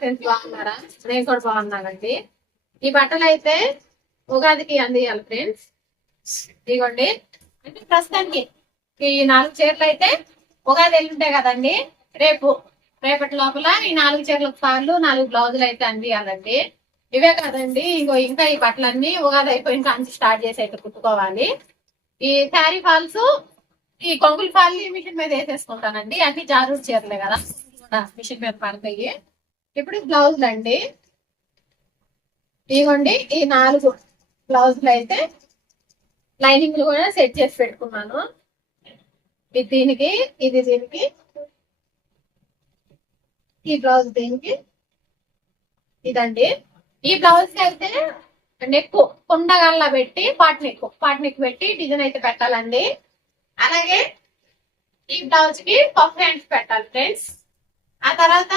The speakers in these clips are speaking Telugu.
ఫ్రెండ్స్ బాగున్నారా? నేను కూడా బాగున్నానండి. ఈ బట్టలు అయితే ఉగాదికి అందియాలి ఫ్రెండ్స్. ఇదిగోండి. అంటే ప్రస్తుతానికి ఈ నాలుగు చీరలు అయితే ఉగాది ఎల్లుంటాయి కదండి. రేపు రేపటి లోపల ఈ నాలుగు చీరలకు సార్లు నాలుగు బ్లౌజులు అయితే అందియాలండి ఇవే కదండి. ఇంకో ఇంకా ఈ బట్టలన్నీ ఉగాది అయిపోయిన కాంచి స్టార్ట్ చేసి అయితే కుట్టుకోవాలి. ఈ శారీ ఫాల్స్ ఈ కొంగులు ఫాల్ మిషన్ మీద వేసేసుకుంటానండి. అన్ని జారు చీరలే కదా. మిషన్ మీద పడతాయి. ఇప్పుడు బ్లౌజులు అండి. ఇవ్వండి ఈ నాలుగు బ్లౌజులు అయితే లైనింగ్లు కూడా సెట్ చేసి పెట్టుకున్నాను. ఇది దీనికి ఇది దీనికి ఈ బ్లౌజ్ దీనికి ఇదండి. ఈ బ్లౌజ్ అయితే నెక్ కుండగల్లా పెట్టి పాట్ పాట్నిక్ పాట్ పెట్టి డిజైన్ అయితే పెట్టాలండి. అలాగే ఈ బ్లౌజ్కి పఫ్ హ్యాండ్స్ పెట్టాలి ఫ్రెండ్స్ ఆ తర్వాత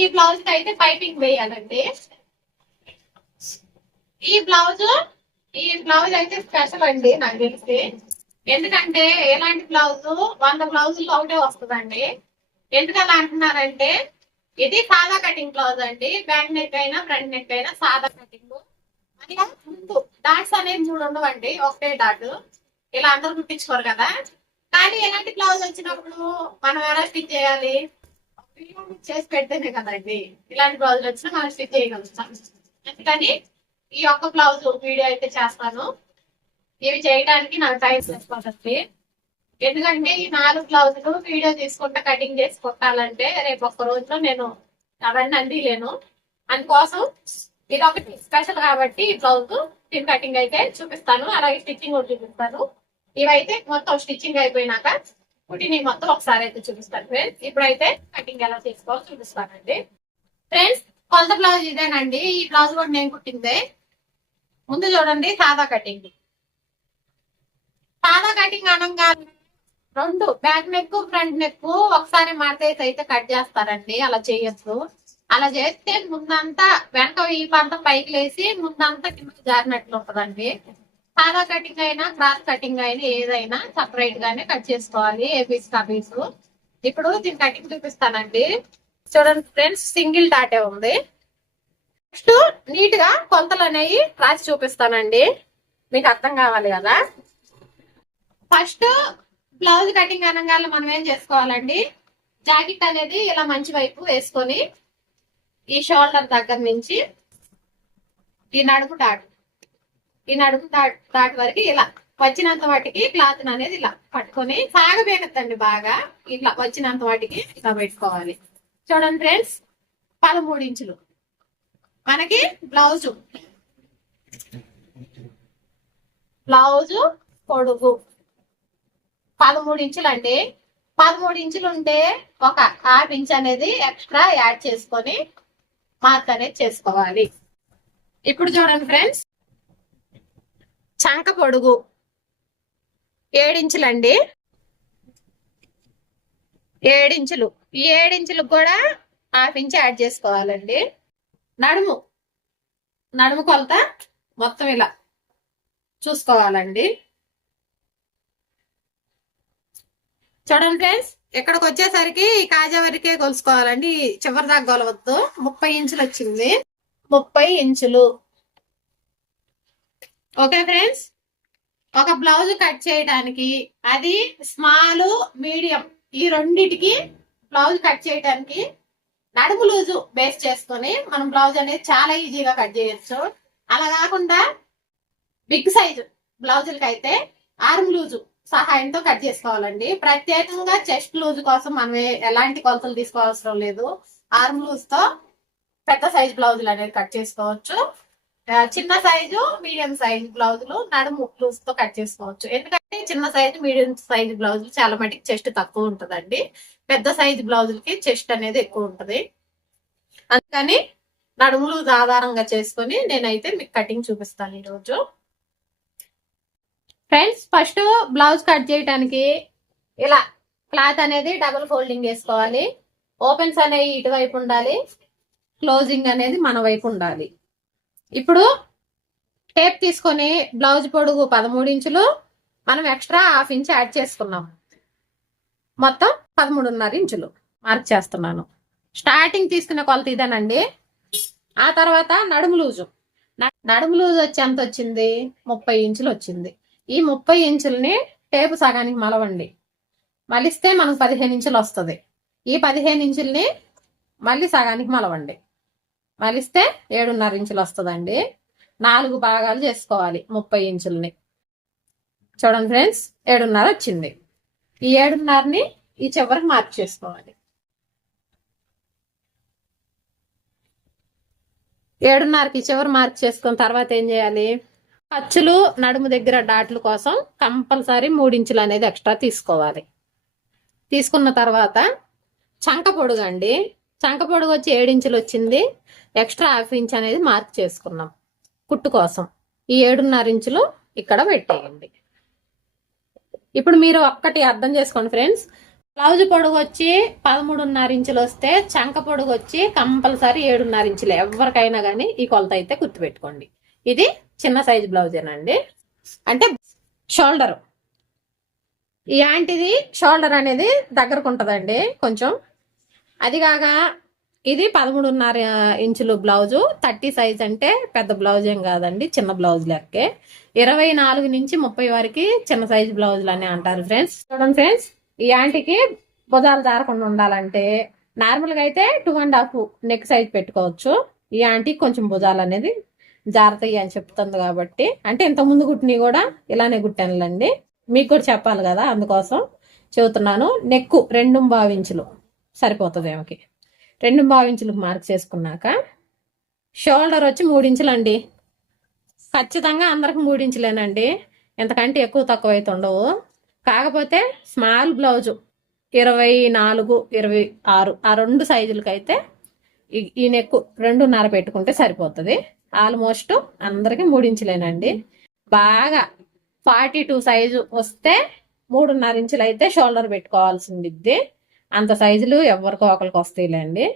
ఈ బ్లౌజ్కి అయితే పైపింగ్ వేయాలండి. ఈ బ్లౌజ్ ఈ బ్లౌజ్ అయితే స్పెషల్ అండి నాకు తెలిసి. ఎందుకంటే ఎలాంటి బ్లౌజ్ వంద బ్లౌజుల్లో ఒకటే వస్తుందండి. ఎందుకలా అంటున్నారంటే ఇది సాదా కటింగ్ బ్లౌజ్ అండి. బ్యాక్ నెక్ అయినా ఫ్రంట్ నెక్ అయినా సాదా కటింగ్ అది ముందు డాట్స్ అనేది మూడు ఉండవండి ఒకటే డాట్ ఇలా అందరూ కుట్టించుకోరు కదా. కానీ ఎలాంటి బ్లౌజ్ వచ్చినప్పుడు మనం ఎలా స్టిచ్ చేయాలి? చేసి పెడితేనే కదండి. ఇలాంటి బ్లౌజులు వచ్చినా మనం స్టిచ్ చేయగలుగుతాం. అందుకని ఈ ఒక్క బ్లౌజ్ వీడియో అయితే చేస్తాను. ఇవి చేయడానికి నాకు టైం సరిపోతుంది. ఎందుకంటే ఈ నాలుగు బ్లౌజులు వీడియో తీసుకుంటా కటింగ్ చేసి కొట్టాలంటే రేపు ఒక్క రోజులో నేను అవన్నీ అందిలేను అందుకోసం ఇది ఒకటి స్పెషల్ కాబట్టి ఈ బ్లౌజ్ దీని కటింగ్ అయితే చూపిస్తాను. అలాగే స్టిచ్చింగ్ కూడా చూపిస్తాను. ఇవైతే మొత్తం స్టిచ్చింగ్ అయిపోయినాక కుటిని మొత్తం ఒకసారి అయితే చూపిస్తాను ఫ్రెండ్స్ ఇప్పుడైతే కటింగ్ ఎలా తీసుకోవాలో చూపిస్తానండి. ఫ్రెండ్స్ కొలత బ్లౌజ్ ఇదేనండి. ఈ బ్లౌజ్ కూడా నేను కుట్టిందే. ముందు చూడండి సాదా కటింగ్ సాదా కటింగ్ అనగా రెండు బ్యాక్ నెక్ ఫ్రంట్ నెక్ ఒకసారి మడతేసి అయితే కట్ చేస్తారండి. అలా చేయొచ్చు అలా చేస్తే ముందంతా వెనక ఈ ప్రాంతం పైకి లేసి ముందంతా కింద జారినట్లు ఉంటదండి. సాదా కటింగ్ అయినా క్రాస్ కటింగ్ అయినా ఏదైనా సపరేట్ గానే కట్ చేసుకోవాలి ఏ పీస్ కా పీస్ ఇప్పుడు దీని కటింగ్ చూపిస్తానండి. చూడండి ఫ్రెండ్స్ సింగిల్ డాటే ఉంది. నెక్స్ట్ నీట్గా కొలతలు అనేవి రాసి చూపిస్తానండి. మీకు అర్థం కావాలి కదా? ఫస్ట్ బ్లౌజ్ కటింగ్ అనగానే మనం ఏం చేసుకోవాలండి? జాకెట్ అనేది ఇలా మంచి వైపు వేసుకొని ఈ షోల్డర్ దగ్గర నుంచి ఈ నడుపు డాట్ ఈ నడుము డాట్ వరకు ఇలా వచ్చినంత వాటికి క్లాత్ అనేది ఇలా పట్టుకొని సాగబేనద్దండి బాగా. ఇట్లా వచ్చినంత వాటికి ఇలా పెట్టుకోవాలి. చూడండి ఫ్రెండ్స్ పదమూడు ఇంచులు. మనకి బ్లౌజ్. బ్లౌజ్ పొడుగు. పదమూడు ఇంచులు అండి పదమూడు ఇంచులు ఉంటే ఒక హాఫ్ ఇంచ్ అనేది ఎక్స్ట్రా యాడ్ చేసుకొని మార్క్ అనేది చేసుకోవాలి. ఇప్పుడు చూడండి ఫ్రెండ్స్ చంక పొడుగు. ఏడించులండి. ఏడించులు. ఈ ఏడించులకు కూడా హాఫ్ ఇంచ్ యాడ్ చేసుకోవాలండి. నడుము. నడుము కొలత మొత్తం ఇలా చూసుకోవాలండి. చూడండి ఫ్రెండ్స్ ఇక్కడికి వచ్చేసరికి ఈ కాజా వరకే కొలుసుకోవాలండి. చివరి దాకా కొలవద్దు. ముప్పై ఇంచులు వచ్చింది. ముప్పై ఇంచులు. Okay friends? ఒక బ్లౌజ్ కట్ చేయడానికి అది స్మాల్ మీడియం ఈ రెండిటికి బ్లౌజ్ కట్ చేయడానికి నడుము లూజు బేస్ చేసుకొని మనం బ్లౌజ్ అనేది చాలా ఈజీగా కట్ చేయొచ్చు. అలా కాకుండా బిగ్ సైజు బ్లౌజులకి అయితే ఆర్మ్ లూజు సహాయంతో కట్ చేసుకోవాలండి. ప్రత్యేకంగా చెస్ట్ లూజ్ కోసం మనం ఎలాంటి కొలతలు తీసుకోవాల్సిన లేదు. ఆర్మ్ లూజ్తో పెద్ద సైజ్ బ్లౌజులు అనేది కట్ చేసుకోవచ్చు. చిన్న సైజు మీడియం సైజ్ బ్లౌజులు నడుము లూజ్తో కట్ చేసుకోవచ్చు. ఎందుకంటే చిన్న సైజు మీడియం సైజ్ బ్లౌజులు చాలా మటుకు చెస్ట్ తక్కువ ఉంటుందండి. పెద్ద సైజు బ్లౌజులకి చెస్ట్ అనేది ఎక్కువ ఉంటుంది. అందుకని నడుములు ఆధారంగా చేసుకొని నేనైతే మీకు కటింగ్ చూపిస్తాను ఈరోజు. ఫ్రెండ్స్ ఫస్ట్ బ్లౌజ్ కట్ చేయడానికి ఇలా క్లాత్ అనేది డబుల్ ఫోల్డింగ్ వేసుకోవాలి. ఓపెన్స్ అనేవి ఇటువైపు ఉండాలి. క్లోజింగ్ అనేది మన వైపు ఉండాలి. ఇప్పుడు టేప్ తీసుకొని బ్లౌజ్ పొడుగు పదమూడు ఇంచులు మనం ఎక్స్ట్రా హాఫ్ ఇంచ్ యాడ్ చేసుకున్నాం. మొత్తం పదమూడున్నర ఇంచులు మార్క్ చేస్తున్నాను. స్టార్టింగ్ తీసుకునే కొలత ఇదేనండి. ఆ తర్వాత నడుము లూజు. నడుము లూజు వచ్చి ఎంత వచ్చింది? ముప్పై ఇంచులు వచ్చింది. ఈ ముప్పై ఇంచుల్ని టేపు సగానికి మలవండి. మలిస్తే మనకు పదిహేను ఇంచులు వస్తుంది. ఈ పదిహేను ఇంచుల్ని మళ్ళీ సగానికి మలవండి. మలిస్తే ఏడున్నర ఇంచులు వస్తుందండి. నాలుగు భాగాలు చేసుకోవాలి ముప్పై ఇంచులని. చూడండి ఫ్రెండ్స్ ఏడున్నర వచ్చింది. ఈ ఏడున్నరని ఈ చివరికి మార్చేసుకోవాలి ఏడున్నరకి చివరి మార్క్ చేసుకున్న తర్వాత ఏం చేయాలి? ఖర్చులు నడుము దగ్గర డాట్ల కోసం కంపల్సరీ మూడించులు అనేది ఎక్స్ట్రా తీసుకోవాలి. తీసుకున్న తర్వాత చంక పొడుగండి. చంక పొడుగు వచ్చి ఏడించులు వచ్చింది. ఎక్స్ట్రా హాఫ్ ఇంచ్ అనేది మార్క్ చేసుకున్నాం కుట్టు కోసం ఈ ఏడున్నర ఇంచులు ఇక్కడ పెట్టేయండి. ఇప్పుడు మీరు ఒక్కటి అర్థం చేసుకోండి ఫ్రెండ్స్. బ్లౌజ్ పొడుగు వచ్చి పదమూడున్నర ఇంచులు వస్తే చంక పొడుగు వచ్చి కంపల్సరీ ఏడున్నర ఇంచులు ఎవరికైనా కానీ ఈ కొలత అయితే గుర్తుపెట్టుకోండి. ఇది చిన్న సైజ్ బ్లౌజేనండి. అంటే షోల్డర్. ఈ యాంటిది షోల్డర్ అనేది దగ్గరకు ఉంటుందండి. కొంచెం అది కాక ఇది పదమూడున్నర ఇంచులు బ్లౌజు థర్టీ సైజ్ అంటే పెద్ద బ్లౌజ్ ఏం కాదండి చిన్న బ్లౌజ్ లెక్కే. ఇరవై నాలుగు నుంచి ముప్పై వరకు చిన్న సైజ్ బ్లౌజులు అని అంటారు ఫ్రెండ్స్. చూడండి ఫ్రెండ్స్ ఈ యాంటీకి భుజాలు జారకుండా ఉండాలంటే నార్మల్గా అయితే two and half neck size పెట్టుకోవచ్చు. ఈ యాంటీ కొంచెం భుజాలు అనేది జారుతాయి అని చెప్తుంది కాబట్టి. అంటే ఇంతకుముందు ముందు కుట్టినవి కూడా ఇలానే గుట్టానులండి మీకు కూడా చెప్పాలి కదా అందుకోసం. చెబుతున్నాను నెక్కు రెండు భావించులు సరిపోతుంది ఏమకి రెండు భావించులకు మార్క్ చేసుకున్నాక షోల్డర్ వచ్చి మూడించులండి. ఖచ్చితంగా అందరికి మూడించులేనండి. ఎంతకంటే ఎక్కువ తక్కువ అయితే ఉండవు. కాకపోతే స్మాల్ బ్లౌజు ఇరవై నాలుగు ఇరవై ఆరు ఆ రెండు సైజులకి అయితే ఈ- ఈ నెక్ రెండున్నర పెట్టుకుంటే సరిపోతుంది. ఆల్మోస్ట్ అందరికి మూడించులేనండి. బాగా ఫార్టీ టూ సైజు వస్తే మూడున్నర ఇంచులు అయితే షోల్డర్ పెట్టుకోవాల్సింది అంత సైజులు ఎవరికో ఒకరికి వస్తాయిలేండి.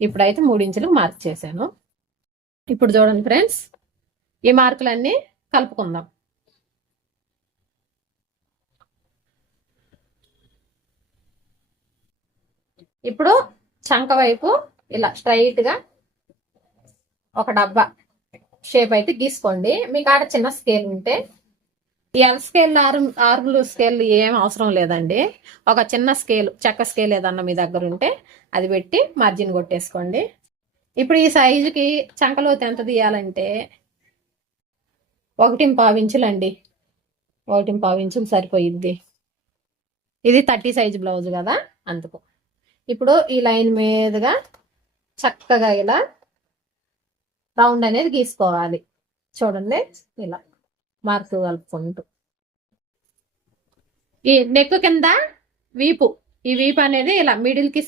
ఇప్పుడైతే మూడు ఇంచులకు మార్క్ చేశాను. ఇప్పుడు చూడండి ఫ్రెండ్స్ ఈ మార్కులన్నీ కలుపుకుందాం. ఇప్పుడు చంక వైపు ఇలా స్ట్రైట్గా ఒక డబ్బా షేప్ అయితే గీసుకోండి. మీకు ఆడ చిన్న స్కేల్ ఉంటే ఎల్ స్కేల్ ఆర్మ్ ఆర్ములు స్కేల్ ఏం అవసరం లేదండి. ఒక చిన్న స్కేల్ చెక్క స్కేల్ ఏదన్నా మీ దగ్గర ఉంటే అది పెట్టి మార్జిన్ కొట్టేసుకోండి. ఇప్పుడు ఈ సైజుకి చంకలోతు ఎంత తీయాలంటే ఒకటి పావించులు అండి. ఒకటి పావించులు సరిపోయిద్ది. ఇది థర్టీ సైజ్ బ్లౌజ్ కదా అందుకు. ఇప్పుడు ఈ లైన్ మీదుగా చక్కగా ఇలా రౌండ్ అనేది గీసుకోవాలి. చూడండి ఇలా. మార్కు కలుపుకుంటూ. ఈ నెక్ కింద వీపు. ఈ వీపు అనేది ఇలా మిడిల్కి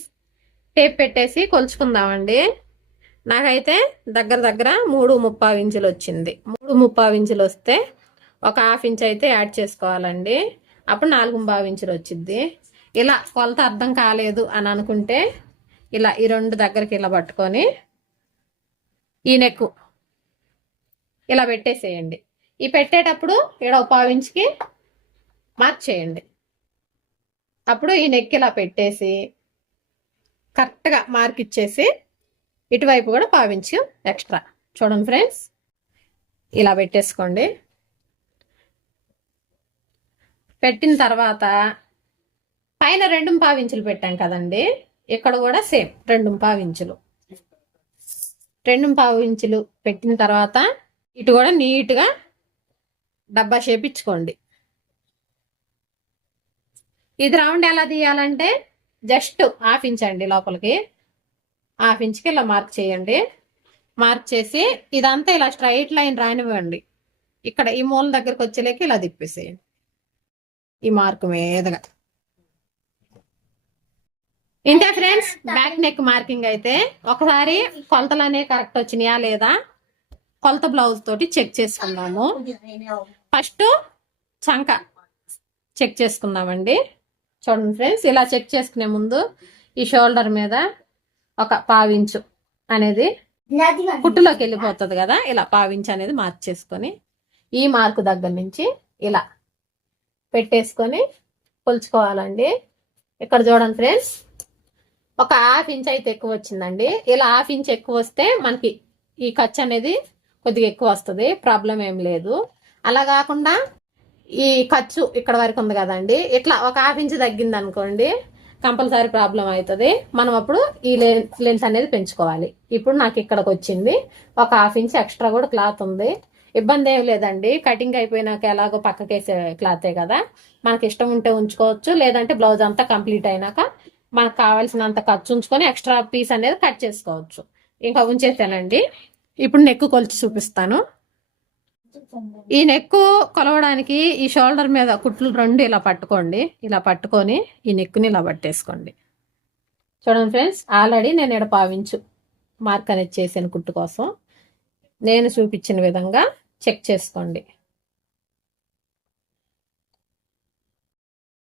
టేప్ పెట్టేసి కొలుచుకుందామండి. నాకైతే దగ్గర దగ్గర మూడు ముప్పావు ఇంచులు వచ్చింది. మూడు ముప్పావు ఇంచులు వస్తే ఒక హాఫ్ ఇంచ్ అయితే యాడ్ చేసుకోవాలండి. అప్పుడు నాలుగు ముప్పావు ఇంచులు వచ్చింది ఇలా కొలత అర్థం కాలేదు అని అనుకుంటే ఇలా ఈ రెండు దగ్గరికి ఇలా పట్టుకొని ఈ నెక్ ఇలా పెట్టేసేయండి. ఈ పెట్టేటప్పుడు ఇక్కడ పావు ఇంచుకి మార్క్ చేయండి. అప్పుడు ఈ నెక్ ఇలా పెట్టేసి కరెక్ట్గా మార్క్ ఇచ్చేసి ఇటువైపు కూడా పావించు ఎక్స్ట్రా చూడండి ఫ్రెండ్స్ ఇలా పెట్టేసుకోండి. పెట్టిన తర్వాత పైన రెండు పావించులు పెట్టాం కదండి ఇక్కడ కూడా సేమ్ రెండు పావించులు రెండు పావించులు పెట్టిన తర్వాత ఇటు కూడా నీట్గా డబ్బా చేపించుకోండి. ఇది రౌండ్ ఎలా తీయాలంటే జస్ట్ హాఫ్ ఇంచ్ అండి లోపలికి. హాఫ్ ఇంచ్కి ఇలా మార్క్ చేయండి. మార్క్ చేసి ఇదంతా ఇలా స్ట్రైట్ లైన్ రానివ్వండి. ఇక్కడ ఈ మూల దగ్గరకు వచ్చేలేక ఇలా తిప్పేసేయండి. ఈ మార్క్ మీదగా ఇంతే ఫ్రెండ్స్ బ్యాక్ నెక్ మార్కింగ్ అయితే ఒకసారి కొలతలు అనేవి కరెక్ట్ వచ్చినాయా లేదా కొలత బ్లౌజ్ తోటి చెక్ చేసుకుందాము. ఫస్ట్ చంక చెక్ చేసుకుందామండి. చూడండి ఫ్రెండ్స్ ఇలా చెక్ చేసుకునే ముందు ఈ షోల్డర్ మీద ఒక పావించు అనేది కుట్టులోకి వెళ్ళిపోతుంది కదా ఇలా పావించు అనేది మార్క్ చేసుకొని ఈ మార్కు దగ్గర నుంచి ఇలా పెట్టేసుకొని కొలుచుకోవాలండి. ఇక్కడ చూడండి ఫ్రెండ్స్ ఒక హాఫ్ ఇంచ్ అయితే ఎక్కువ వచ్చిందండి. ఇలా హాఫ్ ఇంచ్ ఎక్కువ వస్తే మనకి ఈ ఖర్చు అనేది కొద్దిగా ఎక్కువ వస్తుంది ప్రాబ్లం ఏం లేదు. అలా కాకుండా ఈ ఖర్చు ఇక్కడ వరకు ఉంది కదండి. ఇట్లా ఒక హాఫ్ ఇంచ్ తగ్గింది అనుకోండి కంపల్సరీ ప్రాబ్లం అవుతుంది. మనం అప్పుడు ఈ లెన్స్ అనేది పెంచుకోవాలి. ఇప్పుడు నాకు ఇక్కడికి వచ్చింది. ఒక హాఫ్ ఇంచ్ ఎక్స్ట్రా కూడా క్లాత్ ఉంది. ఇబ్బంది ఏం లేదండి. కటింగ్ అయిపోయినాక ఎలాగో పక్కకేసే క్లాతే కదా. మనకి ఇష్టం ఉంటే ఉంచుకోవచ్చు. లేదంటే బ్లౌజ్ అంతా కంప్లీట్ అయినాక మనకు కావాల్సినంత ఖర్చు ఉంచుకొని ఎక్స్ట్రా పీస్ అనేది కట్ చేసుకోవచ్చు. ఇంకా ఉంచేసానండి. ఇప్పుడు నెక్కు కొలిచి చూపిస్తాను. ఈ నెక్ కొలవడానికి ఈ షోల్డర్ మీద కుట్లు రెండు ఇలా పట్టుకోండి. ఇలా పట్టుకొని ఈ నెక్ని ఇలా పట్టేసుకోండి. చూడండి ఫ్రెండ్స్ ఆల్రెడీ నేను ఇక్కడ పావించు మార్క్ అనేది చేసాను కుట్టు కోసం. నేను చూపించిన విధంగా చెక్ చేసుకోండి.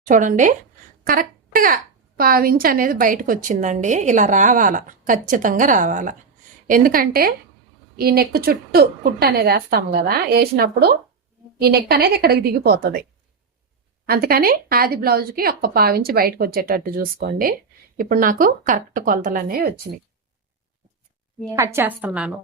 చూడండి కరెక్ట్గా పావించి అనేది బయటకు వచ్చిందండి ఇలా రావాల ఖచ్చితంగా రావాల. ఎందుకంటే ఈ నెక్ చుట్టూ కుట్ట అనేది వేస్తాం కదా వేసినప్పుడు ఈ నెక్ అనేది ఇక్కడికి దిగిపోతుంది. అందుకని ఆది బ్లౌజ్కి ఒక్క పావించి బయటకు వచ్చేటట్టు చూసుకోండి. ఇప్పుడు నాకు కరెక్ట్ కొలతలు అనేవి వచ్చినాయి. కట్ చేస్తున్నాను.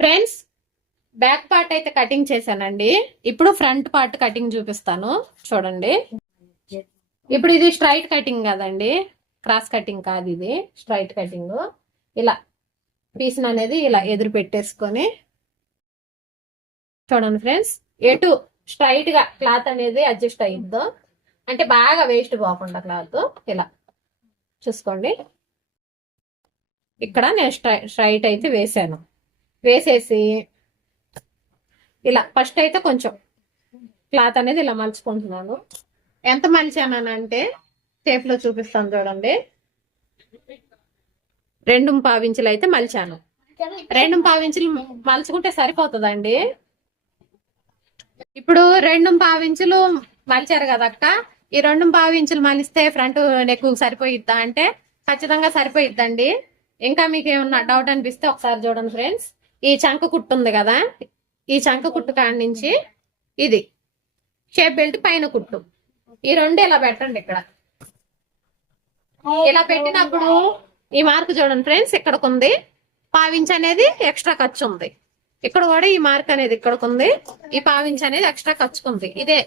ఫ్రెండ్స్ బ్యాక్ పార్ట్ అయితే కటింగ్ చేశానండి. ఇప్పుడు ఫ్రంట్ పార్ట్ కటింగ్ చూపిస్తాను. చూడండి. ఇప్పుడు ఇది స్ట్రైట్ కటింగ్ కదండి. క్రాస్ కటింగ్ కాదు ఇది. Straight cutting. ఇలా పీస్ అనేది ఇలా ఎదురు పెట్టేసుకొని. చూడండి ఫ్రెండ్స్. ఎటు స్ట్రైట్గా క్లాత్ అనేది అడ్జస్ట్ అయ్యిద్దో అంటే బాగా వేస్ట్ పోకుండా క్లాత్. ఇలా చూసుకోండి. ఇక్కడ నేను స్ట్రైట్ అయితే వేసాను వేసేసి ఇలా ఫస్ట్ అయితే కొంచెం క్లాత్ అనేది ఇలా మలుచుకుంటున్నాను. ఎంత మలిచానంటే టేప్లో చూపిస్తాను చూడండి. రెండు పావించులు అయితే మలిచాను. రెండు పావించులు మలుచుకుంటే సరిపోతుందండి. ఇప్పుడు రెండు పావించులు మలిచారు కదక్క ఈ రెండు పావించులు మలిస్తే ఫ్రంట్ నెక్కు సరిపోయిద్దా అంటే ఖచ్చితంగా సరిపోయిద్దండి. ఇంకా మీకు ఏమన్నా డౌట్ అనిపిస్తే ఒకసారి చూడండి ఫ్రెండ్స్ ఈ చంక కుట్టు ఉంది కదా? ఈ చంక కుట్టు కాడి నుంచి ఇది. షేప్ బెల్ట్ పైన కుట్టు. ఈ రెండు ఇలా పెట్టండి ఇక్కడ. ఇలా పెట్టినప్పుడు ఈ మార్క్ చూడండి ఫ్రెండ్స్ ఇక్కడికి ఉంది పావించ్ అనేది ఎక్స్ట్రా ఖర్చు ఉంది. ఇక్కడ కూడా ఈ మార్క్ అనేది ఇక్కడికి ఉంది ఈ పావించ్ అనేది ఎక్స్ట్రా ఖర్చు ఉంది. ఇదే.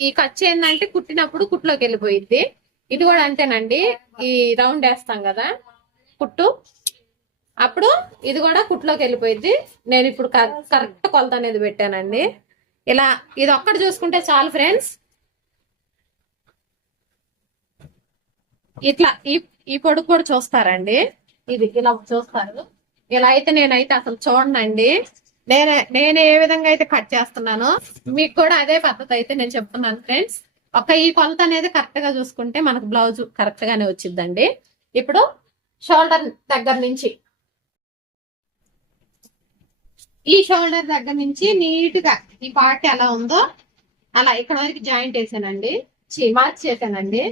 ఈ ఖర్చు ఏంటంటే కుట్టినప్పుడు కుట్లోకి వెళ్ళిపోయింది ఇది కూడా అంతేనండి. ఈ రౌండ్ వేస్తాం కదా? కుట్టు. అప్పుడు ఇది కూడా కుట్లోకి వెళ్ళిపోయింది నేను ఇప్పుడు కరెక్ట్ కొలత అనేది పెట్టానండి. ఇలా ఇది ఒక్కటి చూసుకుంటే చాలు ఫ్రెండ్స్. ఇట్లా ఈ ఈ పొడుగు కూడా చూస్తారండి. ఇది ఇలా చూస్తారు. ఇలా అయితే నేనైతే అసలు చూడనండి. నేనే నేను ఏ విధంగా అయితే కట్ చేస్తున్నానో మీకు కూడా అదే పద్ధతి అయితే నేను చెప్తున్నాను ఫ్రెండ్స్. ఒక ఈ కొలత అనేది కరెక్ట్గా చూసుకుంటే మనకు బ్లౌజ్ కరెక్ట్ గానే వచ్చిందండి ఇప్పుడు షోల్డర్ దగ్గర నుంచి. ఈ షోల్డర్ దగ్గర నుంచి నీట్గా ఈ పార్ట్ ఎలా ఉందో అలా ఇక్కడ వరకు జాయింట్ వేసానండి మార్క్ చేశానండి.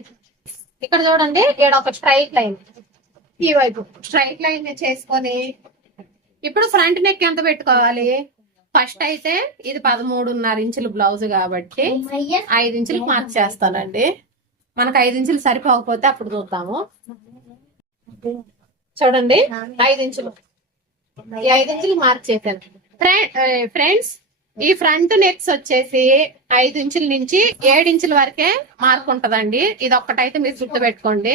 ఇక్కడ చూడండి ఇక్కడ ఒక స్ట్రైట్ లైన్ ఈ వైపు స్ట్రైట్ లైన్ చేసుకొని ఇప్పుడు ఫ్రంట్ నెక్ ఎంత పెట్టుకోవాలి? ఫస్ట్ అయితే ఇది పదమూడున్నర ఇంచులు బ్లౌజ్ కాబట్టి ఐదు ఇంచులు మార్క్ చేస్తానండి. మనకు ఐదు ఇంచులు సరిపోకపోతే అప్పుడు చూద్దాము. చూడండి. ఐదు ఇంచులు ఈ ఐదు ఇంచులు మార్క్ చేశాను ఫ్రెండ్స్ ఈ ఫ్రంట్ నెక్స్ వచ్చేసి ఐదు ఇంచుల నుంచి ఏడు ఇంచుల వరకే మార్క్ ఉంటదండి. ఇది ఒక్కటైతే మీరు గుర్తు పెట్టుకోండి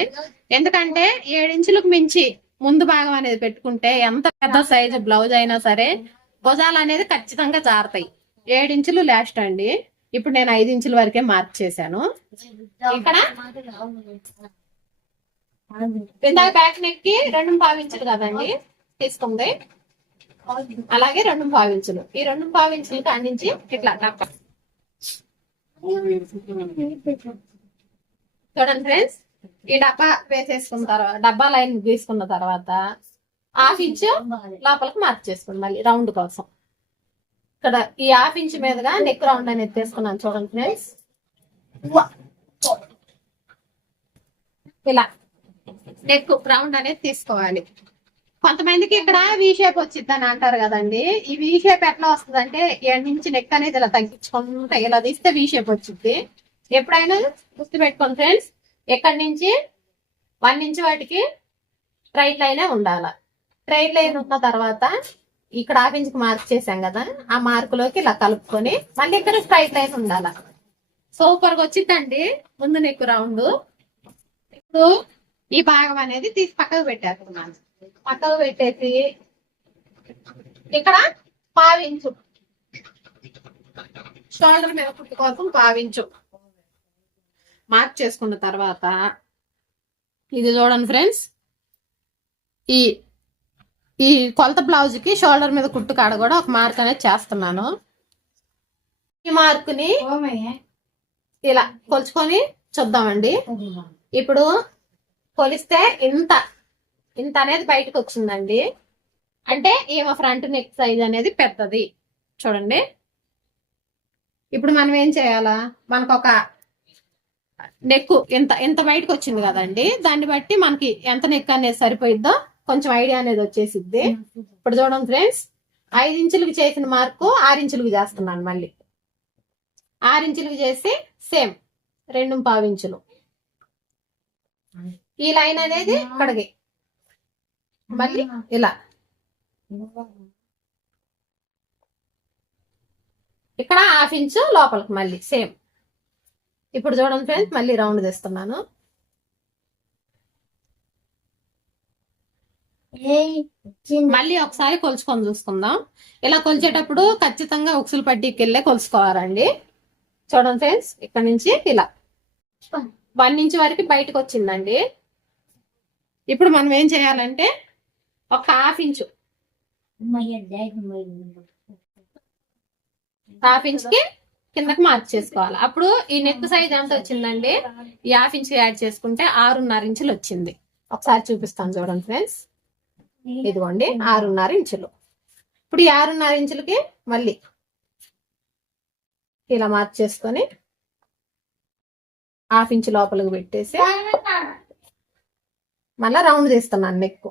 ఎందుకంటే ఏడు ఇంచులకు మించి ముందు భాగం అనేది పెట్టుకుంటే ఎంత పెద్ద సైజు బ్లౌజ్ అయినా సరే భుజాలు అనేది ఖచ్చితంగా జారుతాయి. ఏడు ఇంచులు లాస్ట్ అండి. ఇప్పుడు నేను ఐదు ఇంచుల వరకే మార్క్ చేశాను. ఇక్కడ ఇందాక బ్యాక్ నెక్కి రెండు పావించులు కదండి. తీసుకుంది. అలాగే రెండు పావించులు. ఈ రెండు పావించులు కానించి ఇట్లా డబ్బా చూడండి ఫ్రెండ్స్ ఈ డబ్బా వేసేసుకున్న తర్వాత డబ్బా లైన్ తీసుకున్న తర్వాత హాఫ్ ఇంచ్ లోపలికి మార్క్ మళ్ళీ రౌండ్ కోసం. ఇక్కడ ఈ హాఫ్ ఇంచ్ మీదుగా నెక్ రౌండ్ అని ఎత్తేసుకున్నాను చూడండి ఫ్రెండ్స్. ఇలా. నెక్ రౌండ్ అనేది తీసుకోవాలి. కొంతమందికి ఇక్కడ వి షేప్ వచ్చింది అని అంటారు కదండి. ఈ వి షేప్ ఎట్లా వస్తుంది అంటే ఎండ్ నుంచి నెక్ అనేది ఇలా తగ్గించుకుంటే ఇలా తీస్తే వి షేప్ వచ్చింది ఎప్పుడైనా గుర్తు పెట్టుకోండి ఫ్రెండ్స్ ఎక్కడి నుంచి? వన్ ఇంచ్ వాటికి స్ట్రైట్ లైనే ఉండాలి. స్ట్రైట్ లైన్ ఉన్న తర్వాత ఇక్కడ హాఫ్ ఇంచ్కి మార్క్ చేసాం కదా ఆ మార్కులోకి ఇలా కలుపుకొని మళ్ళీ ఇక్కడ స్ట్రైట్ లైన్ ఉండాలి. సూపర్గా వచ్చిందండి ముందు నెక్ రౌండ్ ఇప్పుడు ఈ భాగం అనేది తీసి పక్కకు పెట్టేస్తున్నాను పక్కకు పెట్టేసి ఇక్కడ పావించు. షోల్డర్ మీద కుట్టు కోసం పావించు. మార్క్ చేసుకున్న తర్వాత ఇది చూడండి ఫ్రెండ్స్ ఈ ఈ కొలత బ్లౌజ్కి షోల్డర్ మీద కుట్టు కాడ కూడా ఒక మార్క్ అనేది చేస్తున్నాను. ఈ మార్క్ని ఇలా కొలుచుకొని చూద్దామండి. ఇప్పుడు కొలిస్తే ఇంత ఇంత అనేది బయటకు వచ్చిందండి. అంటే ఈమె ఫ్రంట్ నెక్ సైజ్ అనేది పెద్దది. చూడండి. ఇప్పుడు మనం ఏం చేయాలా? మనకు ఒక నెక్ ఇంత ఇంత బయటకు వచ్చింది కదండి. దాన్ని బట్టి మనకి ఎంత నెక్ అనేది సరిపోయిద్దో కొంచెం ఐడియా అనేది వచ్చేసిద్ది. ఇప్పుడు చూడండి ఫ్రెండ్స్. ఐదు ఇంచులకు చేసిన మార్కు ఆరు ఇంచులకు చేస్తున్నాను మళ్ళీ. ఆరు ఇంచులకు చేసి సేమ్ రెండు పావించులు ఈ లైన్ అనేది ఇక్కడికి మళ్ళీ ఇలా. ఇక్కడ హాఫ్ ఇంచు లోపలికి మళ్ళీ సేమ్. ఇప్పుడు చూడండి ఫ్రెండ్స్ మళ్ళీ రౌండ్ తీస్తున్నాను. మళ్ళీ ఒకసారి కొలుచుకొని చూసుకుందాం. ఇలా కొలిచేటప్పుడు ఖచ్చితంగా ఉక్సులు పట్టీకి వెళ్ళే కొలుసుకోవాలండి. చూడండి ఫ్రెండ్స్ ఇక్కడ నుంచి ఇలా. వన్ ఇంచ్ వరకు బయటకు వచ్చిందండి. ఇప్పుడు మనం ఏం చేయాలంటే ఒక హాఫ్ ఇంచు హాఫ్ ఇంచ్కి కిందకి మార్క్ చేసుకోవాలి. అప్పుడు ఈ నెక్ సైజ్ ఎంత వచ్చిందండి? ఈ హాఫ్ ఇంచ్ యాడ్ చేసుకుంటే ఆరున్నర ఇంచులు వచ్చింది. ఒకసారి చూపిస్తాను చూడండి ఫ్రెండ్స్. ఇదిగోండి ఆరున్నర ఇంచులు. ఇప్పుడు ఈ ఆరున్నర ఇంచులకి మళ్ళీ ఇలా మార్క్ చేసుకొని హాఫ్ ఇంచ్ లోపలికి పెట్టేసి మళ్ళా రౌండ్ తీస్తున్నాను నెక్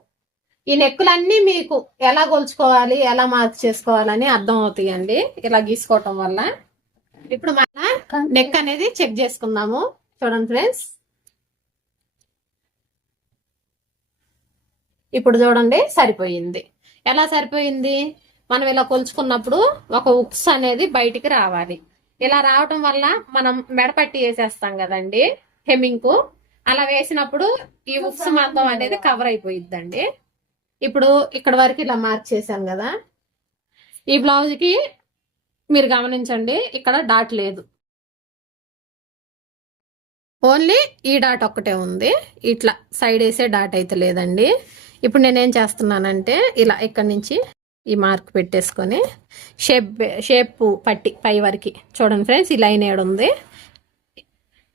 ఈ నెక్కులన్నీ మీకు ఎలా కొలుచుకోవాలి ఎలా మార్క్ చేసుకోవాలని అర్థం అవుతాయండి. ఇలా గీసుకోవటం వల్ల. ఇప్పుడు మళ్ళా నెక్ అనేది చెక్ చేసుకుందాము. చూడండి ఫ్రెండ్స్ ఇప్పుడు చూడండి సరిపోయింది. ఎలా సరిపోయింది? మనం ఇలా కొలుచుకున్నప్పుడు ఒక ఉక్స్ అనేది బయటికి రావాలి. ఇలా రావటం వల్ల మనం మెడపట్టి వేసేస్తాం కదండి హెమ్మింగ్కు అలా వేసినప్పుడు ఈ ఉక్స్ మందం అనేది కవర్ అయిపోయిద్దండి. ఇప్పుడు ఇక్కడ వరకు ఇలా మార్క్ చేశాను కదా. ఈ బ్లౌజ్కి మీరు గమనించండి ఇక్కడ డాట్ లేదు. ఓన్లీ ఈ డాట్ ఒక్కటే ఉంది. ఇట్లా సైడ్ వేసే డాట్ అయితే లేదండి. ఇప్పుడు నేనేం చేస్తున్నానంటే ఇలా ఇక్కడ నుంచి ఈ మార్క్ పెట్టేసుకొని షేప్ షేప్ పట్టి పై వరకు. చూడండి ఫ్రెండ్స్ ఈ లైన్ ఏడుంది.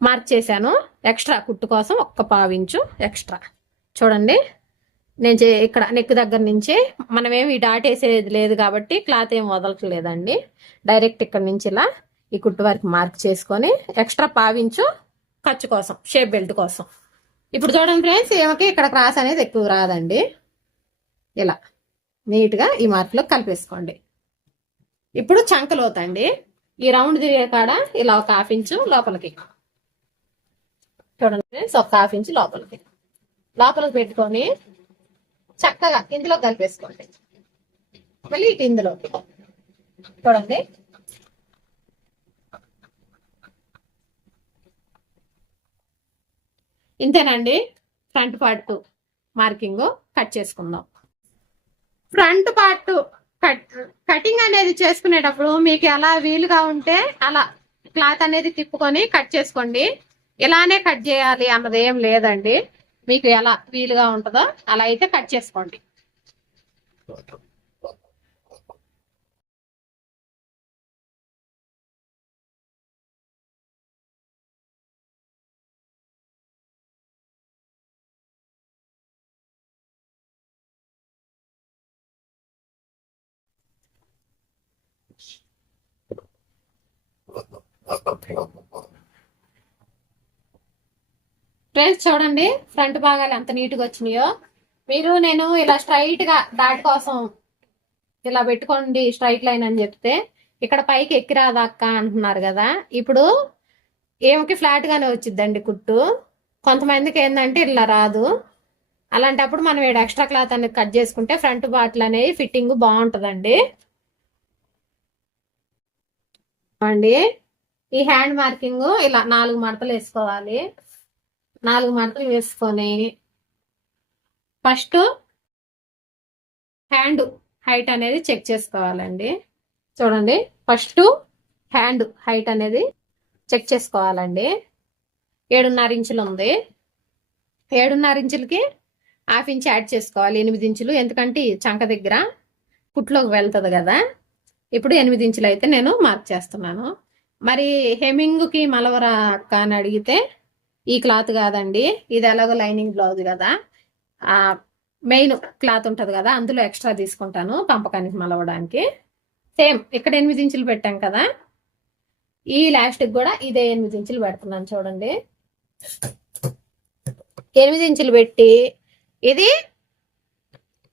మార్క్ చేశాను. ఎక్స్ట్రా కుట్టు కోసం ఒక్క పావించు ఎక్స్ట్రా. చూడండి. నేను చే ఇక్కడ నెక్ దగ్గర నుంచి మనమేమి డాట్ వేసేది లేదు కాబట్టి క్లాత్ ఏం వదలట్లేదండి. డైరెక్ట్ ఇక్కడ నుంచి ఇలా ఈ కుట్టు వరకు మార్క్ చేసుకొని ఎక్స్ట్రా పావించు ఖర్చు కోసం షేప్ బెల్ట్ కోసం. ఇప్పుడు చూడండి ఫ్రెండ్స్ ఏమకి ఇక్కడ క్రాస్ అనేది ఎక్కువ రాదండి. ఇలా నీట్గా ఈ మార్కులో కలిపేసుకోండి. ఇప్పుడు చంకలోతండి ఈ రౌండ్ తిరిగే కాడ ఇలా ఒక హాఫ్ ఇంచు లోపలికి. చూడండి. ఫ్రెండ్స్ ఒక హాఫ్ ఇంచ్ లోపలికి. లోపలికి పెట్టుకొని చక్కగా ఇందులో కలిపేసుకోండి. మళ్ళీ ఇటు ఇందులో చూడండి. ఇంతేనండి. ఫ్రంట్ పార్ట్ మార్కింగ్ కట్ చేసుకుందాం. ఫ్రంట్ పార్ట్ కట్ కటింగ్ అనేది చేసుకునేటప్పుడు మీకు ఎలా వీలుగా ఉంటే అలా క్లాత్ అనేది తిప్పుకొని కట్ చేసుకోండి. ఇలానే కట్ చేయాలి అన్నది ఏం లేదండి మీకు ఎలా వీలుగా ఉంటుందో అలా అయితే కట్ చేసుకోండి Okay. ఫ్రెండ్స్ చూడండి ఫ్రంట్ భాగాలు ఎంత నీట్గా వచ్చినాయో. మీరు నేను ఇలా స్ట్రైట్గా దాటి కోసం ఇలా పెట్టుకోండి స్ట్రైట్ లైన్ అని చెప్తే ఇక్కడ పైకి ఎక్కిరాదక్క అంటున్నారు కదా. ఇప్పుడు ఏమికి ఫ్లాట్గానే వచ్చిద్దండి కుట్టు. కొంతమందికి ఏంటంటే ఇలా రాదు. అలాంటప్పుడు మనం ఏడు ఎక్స్ట్రా క్లాత్ అనేది కట్ చేసుకుంటే ఫ్రంట్ బాటిల్ అనేది ఫిట్టింగ్ బాగుంటుందండి. అండి ఈ హ్యాండ్ మార్కింగ్ ఇలా నాలుగు మడతలు వేసుకోవాలి. నాలుగు మడతలు వేసుకొని ఫస్ట్ హ్యాండ్ హైట్ అనేది చెక్ చేసుకోవాలండి. చూడండి ఫస్ట్ హ్యాండ్ హైట్ అనేది చెక్ చేసుకోవాలండి. ఏడున్నర ఇంచులు ఉంది. ఏడున్నర ఇంచులకి హాఫ్ ఇంచ్ యాడ్ చేసుకోవాలి. ఎనిమిది ఇంచులు ఎందుకంటే చంక దగ్గర కుట్లోకి వెళ్తుంది కదా. ఇప్పుడు ఎనిమిది ఇంచులు అయితే నేను మార్క్ చేస్తున్నాను. మరి హెమింగ్కి మలవరా అక్క అని అడిగితే ఈ క్లాత్ కాదండి. ఇది ఎలాగో లైనింగ్ బ్లౌజ్ కదా. ఆ మెయిన్ క్లాత్ ఉంటుంది కదా అందులో ఎక్స్ట్రా తీసుకుంటాను పంపకానికి మలవడానికి. సేమ్ ఇక్కడ ఎనిమిది ఇంచులు పెట్టాం కదా. ఈ లాస్ట్కి కూడా ఇదే ఎనిమిది ఇంచులు పెడుతున్నాను చూడండి. ఎనిమిది ఇంచులు పెట్టి ఇది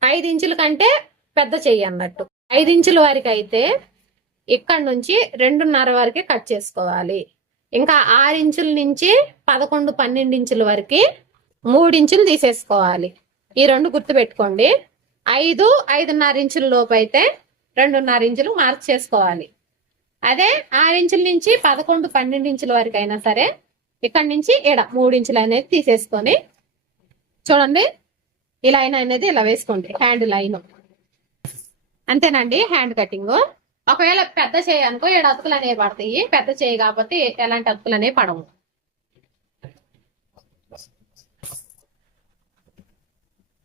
ఐదు ఇంచుల కంటే పెద్ద చెయ్యి అన్నట్టు. ఐదు ఇంచుల వరకు అయితే ఇక్కడ నుంచి రెండున్నర వరకే కట్ చేసుకోవాలి. ఇంకా ఆరు ఇంచుల నుంచి పదకొండు పన్నెండు ఇంచుల వరకు మూడు ఇంచులు తీసేసుకోవాలి. ఈ రెండు గుర్తు పెట్టుకోండి ఐదు ఐదున్నర ఇంచుల లోపు అయితే రెండున్నర ఇంచులు మార్క్ చేసుకోవాలి. అదే ఆరు ఇంచుల నుంచి పదకొండు పన్నెండు ఇంచుల వరకు అయినా సరే ఇక్కడ నుంచి ఈడ మూడు ఇంచులు అనేది తీసేసుకొని చూడండి. ఈ లైన్ అనేది ఇలా వేసుకోండి. Hand line. అంతేనండి హ్యాండ్ కటింగ్. ఒకవేళ పెద్ద చేయి అనుకో ఏడు అతుకులు అనేవి పడతాయి. పెద్ద చేయి కాబట్టి ఎలాంటి అతుకులు అనేవి పడవు.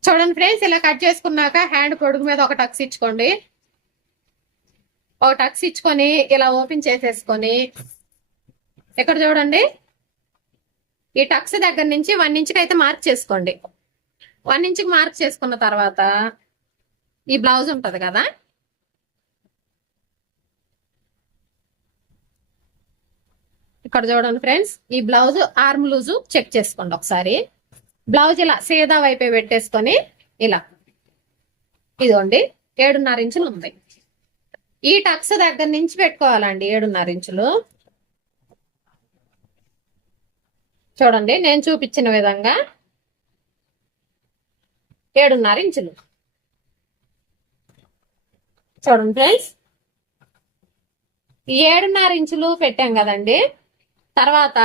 చూడండి ఫ్రెండ్స్ ఇలా కట్ చేసుకున్నాక హ్యాండ్ పొడుగు మీద ఒక టక్స్ ఇచ్చుకోండి. ఒక టక్స్ ఇచ్చుకొని ఇలా ఓపెన్ చేసేసుకొని ఇక్కడ చూడండి. ఈ టక్స్ దగ్గర నుంచి వన్ ఇంచ్కి అయితే మార్క్ చేసుకోండి. వన్ ఇంచ్కి మార్క్ చేసుకున్న తర్వాత ఈ బ్లౌజ్ ఉంటుంది కదా? ఇక్కడ చూడండి ఫ్రెండ్స్ ఈ బ్లౌజ్ ఆర్మ్ లూజు చెక్ చేసుకోండి ఒకసారి. బ్లౌజ్ ఇలా సీదా వైపే పెట్టేసుకొని ఇలా. ఇదిగోండి ఏడున్నర ఇంచులు ఉంది. ఈ టక్స్ దగ్గర నుంచి పెట్టుకోవాలండి ఏడున్నర ఇంచులు. చూడండి నేను చూపించిన విధంగా ఏడున్నర ఇంచులు. చూడండి ఫ్రెండ్స్ ఈ ఏడున్నర ఇంచులు పెట్టాం కదండి. తర్వాత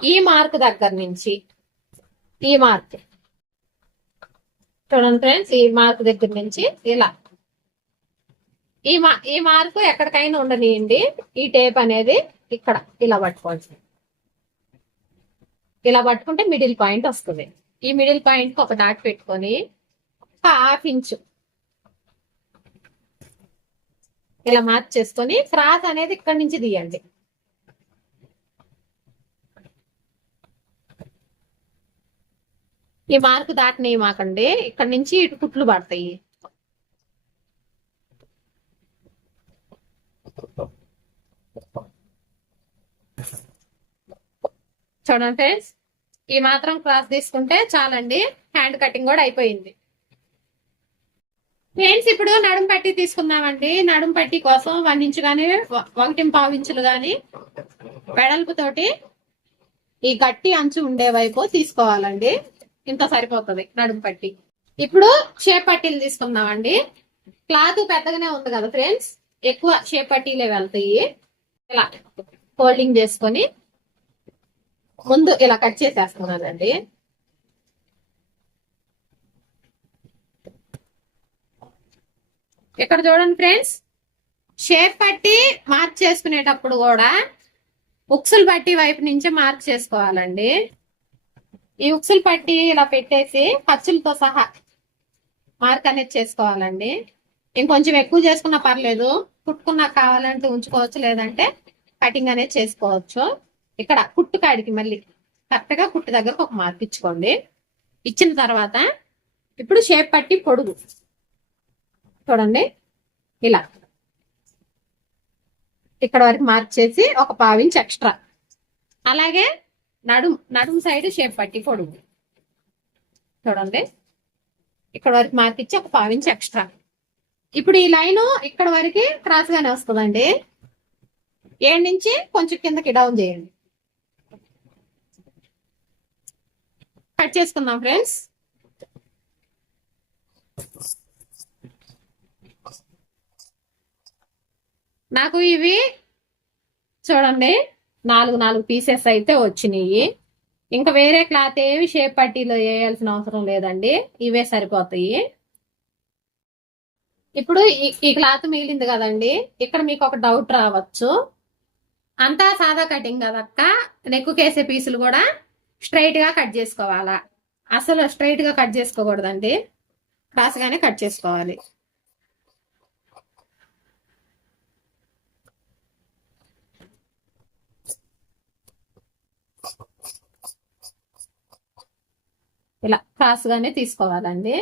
ఈ మార్క్ దగ్గర నుంచి ఈ మార్క్. చూడండి ఫ్రెండ్స్ ఈ మార్క్ దగ్గర నుంచి ఇలా. ఈ మా ఈ మార్కు ఎక్కడికైనా ఉండనియండి. ఈ టేప్ అనేది ఇక్కడ ఇలా పట్టుకోవచ్చు ఇలా పట్టుకుంటే మిడిల్ పాయింట్ వస్తుంది. ఈ మిడిల్ పాయింట్కి ఒక డాట్ పెట్టుకొని ఒక హాఫ్ ఇంచు. ఇలా మార్క్ చేసుకొని క్రాస్ అనేది ఇక్కడ నుంచి తీయండి. ఈ మార్క్ దాటినవి మాకండి. ఇక్కడ నుంచి ఇటు కుట్లు పడతాయి. చూడండి ఫ్రెండ్స్ ఈ మాత్రం క్రాస్ తీసుకుంటే చాలండి. హ్యాండ్ కటింగ్ కూడా అయిపోయింది. ఫ్రెండ్స్ ఇప్పుడు నడుం పట్టి తీసుకుందామండి. నడుం పట్టి కోసం వన్ ఇంచు గానీ ఒకటి పావు ఇంచులు గాని వెడల్పుతోటి ఈ గట్టి అంచు ఉండే వైపు తీసుకోవాలండి. ఇంత సరిపోతుంది నడుము పట్టి. ఇప్పుడు షేప్ పట్టీలు తీసుకుందామండి. క్లాత్ పెద్దగానే ఉంది కదా ఫ్రెండ్స్? ఎక్కువ షేప్ పట్టీలే వెళ్తాయి. ఇలా ఫోల్డింగ్ చేసుకొని ముందు ఇలా కట్ చేసేస్తున్నానండి. ఇక్కడ చూడండి ఫ్రెండ్స్. షేప్ పట్టి మార్క్ చేసుకునేటప్పుడు కూడా ఉక్సులు బట్టి వైపు నుంచి మార్క్ చేసుకోవాలండి. ఈ ఉక్సులు పట్టి ఇలా పెట్టేసి ఖర్చులతో సహా మార్క్ అనేది చేసుకోవాలండి. ఇంకొంచెం ఎక్కువ చేసుకున్నా పర్లేదు. కుట్టుకున్నా కావాలంటే ఉంచుకోవచ్చు లేదంటే కటింగ్ అనేది చేసుకోవచ్చు. ఇక్కడ కుట్టు కాడికి మళ్ళీ కరెక్ట్గా కుట్టు దగ్గరకు ఒక మార్క్ ఇచ్చుకోండి. ఇచ్చిన తర్వాత ఇప్పుడు షేప్ పట్టి పొడుగు. చూడండి. ఇలా. ఇక్కడ వరకు మార్క్ చేసి ఒక పావించి ఎక్స్ట్రా. అలాగే నడుం నడుం సైడ్ షేప్ పట్టి పొడుగు చూడండి. ఇక్కడ వరకు మార్క్ ఇచ్చి ఒక పావు ఇంచ్ ఎక్స్ట్రా ఇప్పుడు ఈ లైన్ ఇక్కడ వరకు క్రాస్ గానే వస్తుందండి. ఏడు నుంచి కొంచెం కిందకి డౌన్ చేయండి. కట్ చేసుకుందాం ఫ్రెండ్స్ నాకు ఇవి చూడండి. నాలుగు నాలుగు పీసెస్ అయితే వచ్చినాయి. ఇంకా వేరే క్లాత్ ఏమి షేప్ పట్టీలో వేయాల్సిన అవసరం లేదండి. ఇవే సరిపోతాయి. ఇప్పుడు ఈ- ఈ క్లాత్ మిగిలింది కదండి. ఇక్కడ మీకు ఒక డౌట్ రావచ్చు. అంతా సాదా కటింగ్ కదక్క నెక్కుకేసే పీసులు కూడా స్ట్రైట్గా కట్ చేసుకోవాలా. అసలు స్ట్రైట్గా కట్ చేసుకోకూడదండి. క్రాస్గానే కట్ చేసుకోవాలి. ఇలా క్రాస్గానే తీసుకోవాలండి.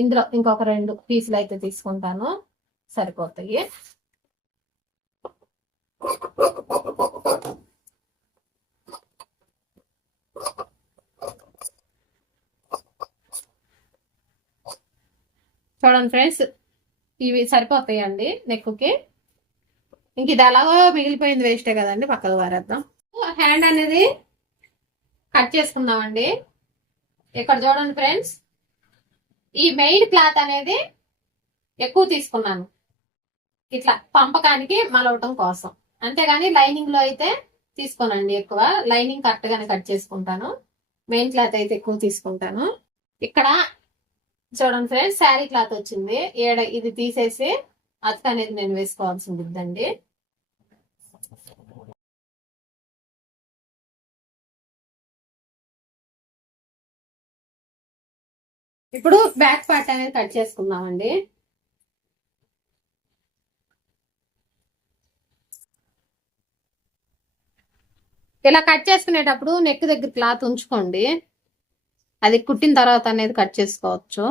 ఇందులో ఇంకొక రెండు పీసులు అయితే తీసుకుంటాను. సరిపోతాయి. చూడండి ఫ్రెండ్స్ ఇవి సరిపోతాయండి నెక్కుకి. ఇంక ఇది ఎలాగో మిగిలిపోయింది వేస్టే కదండి పక్కకు వారేద్దాం. హ్యాండ్ అనేది కట్ చేసుకుందామండి. ఇక్కడ చూడండి ఫ్రెండ్స్. ఈ మెయిన్ క్లాత్ అనేది ఎక్కువ తీసుకున్నాను. ఇట్లా పంపకానికి మలవటం కోసం. అంతేగాని లైనింగ్లో అయితే తీసుకోనండి ఎక్కువ. లైనింగ్ కరెక్ట్ గానే కట్ చేసుకుంటాను. మెయిన్ క్లాత్ అయితే ఎక్కువ తీసుకుంటాను. ఇక్కడ చూడండి ఫ్రెండ్స్ శారీ క్లాత్ వచ్చింది. ఏడ ఇది తీసేసి అతక అనేది నేను వేసుకోవాల్సి ఉంటుందండి ఇప్పుడు బ్యాక్ పార్ట్ అనేది కట్ చేసుకుందామండి. ఇలా కట్ చేసుకునేటప్పుడు నెక్ దగ్గర క్లాత్ ఉంచుకోండి. అది కుట్టిన తర్వాత అనేది కట్ చేసుకోవచ్చు.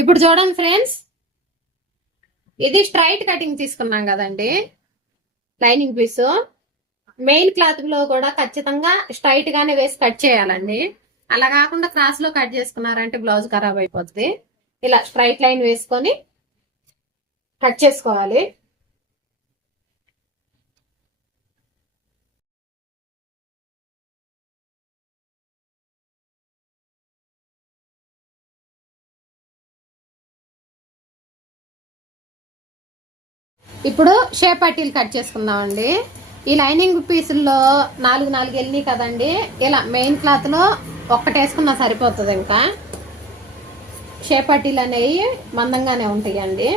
ఇప్పుడు చూడండి ఫ్రెండ్స్. ఇది స్ట్రైట్ కటింగ్ తీసుకున్నాం కదండి. Lining piece. మెయిన్ క్లాత్లో కూడా ఖచ్చితంగా స్ట్రైట్ గానే వేసి కట్ చేయాలండి. అలా కాకుండా క్రాస్లో కట్ చేసుకున్నారంటే బ్లౌజ్ ఖరాబ్ అయిపోతుంది ఇలా స్ట్రైట్ లైన్ వేసుకొని కట్ చేసుకోవాలి. ఇప్పుడు షేప్ పట్టీలు కట్ చేసుకుందామండి. ఈ లైనింగ్ పీసుల్లో నాలుగు నాలుగు వెళ్ళినాయి కదండి. ఇలా మెయిన్ క్లాత్లో ఒక్కటి వేసుకున్నా సరిపోతుంది ఇంకా. షేప్ పట్టీలు అనేవి మందంగానే ఉంటాయండి.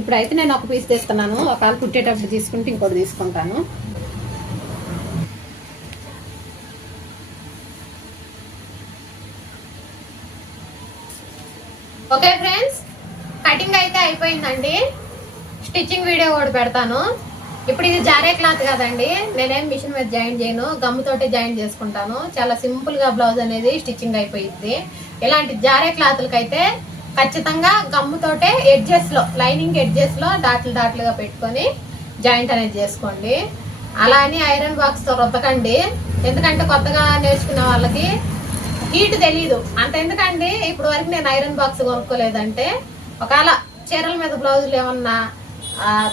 ఇప్పుడైతే నేను ఒక పీస్ తీస్తున్నాను. ఒకవేళ కుట్టేటప్పుడు తీసుకుంటే ఇంకోటి తీసుకుంటాను. ఓకే ఫ్రెండ్స్ కటింగ్ అయితే అయిపోయిందండి. స్టిచ్చింగ్ వీడియో కూడా పెడతాను. ఇప్పుడు ఇది జారే క్లాత్ కదండి. నేనేం మిషన్ మీద జాయిన్ చేయను. గమ్ముతోటే జాయిన్ చేసుకుంటాను. చాలా సింపుల్గా బ్లౌజ్ అనేది స్టిచ్చింగ్ అయిపోయింది ఇలాంటి జారే క్లాత్లకి అయితే ఖచ్చితంగా గమ్ముతోటే ఎడ్జెస్లో లైనింగ్ ఎడ్జెస్లో డాట్లు డాట్లుగా పెట్టుకొని జాయింట్ అనేది చేసుకోండి. అలా అని ఐరన్ బాక్స్తో రుద్దకండి. ఎందుకంటే కొత్తగా నేర్చుకునే వాళ్ళకి హీట్ తెలీదు. అంత ఎందుకండి? ఇప్పుడు వరకు నేను ఐరన్ బాక్స్ కొనుక్కోలేదంటే ఒకవేళ చీరల మీద బ్లౌజులు ఏమన్నా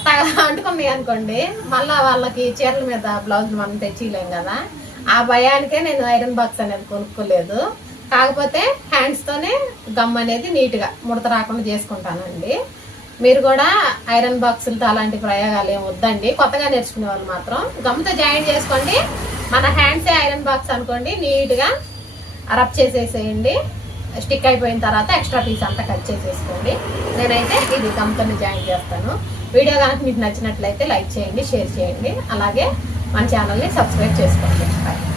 తగ అంటుకున్నాయి అనుకోండి. మళ్ళీ వాళ్ళకి చీరల మీద బ్లౌజులు మనం తెచ్చిలేం కదా. ఆ భయానికే నేను ఐరన్ బాక్స్ అనేది కొనుక్కోలేదు. కాకపోతే హ్యాండ్స్తోనే గమ్ అనేది నీట్గా ముడత రాకుండా చేసుకుంటానండి. మీరు కూడా ఐరన్ బాక్సులతో అలాంటి ప్రయోగాలు ఏమి వద్దండి. కొత్తగా నేర్చుకునే వాళ్ళు మాత్రం గమ్తో జాయిన్ చేసుకోండి. మన హ్యాండ్సే ఐరన్ బాక్స్ అనుకోండి నీట్గా రబ్ చేసేసేయండి. స్టిక్ అయిపోయిన తర్వాత ఎక్స్ట్రా పీస్ అంతా కట్ చేసేసుకోండి. నేనైతే ఇది గమ్తో జాయిన్ చేస్తాను. వీడియో కనుక మీకు నచ్చినట్లయితే లైక్ చేయండి షేర్ చేయండి. అలాగే మన ఛానల్ని సబ్స్క్రైబ్ చేసుకోండి. బాయ్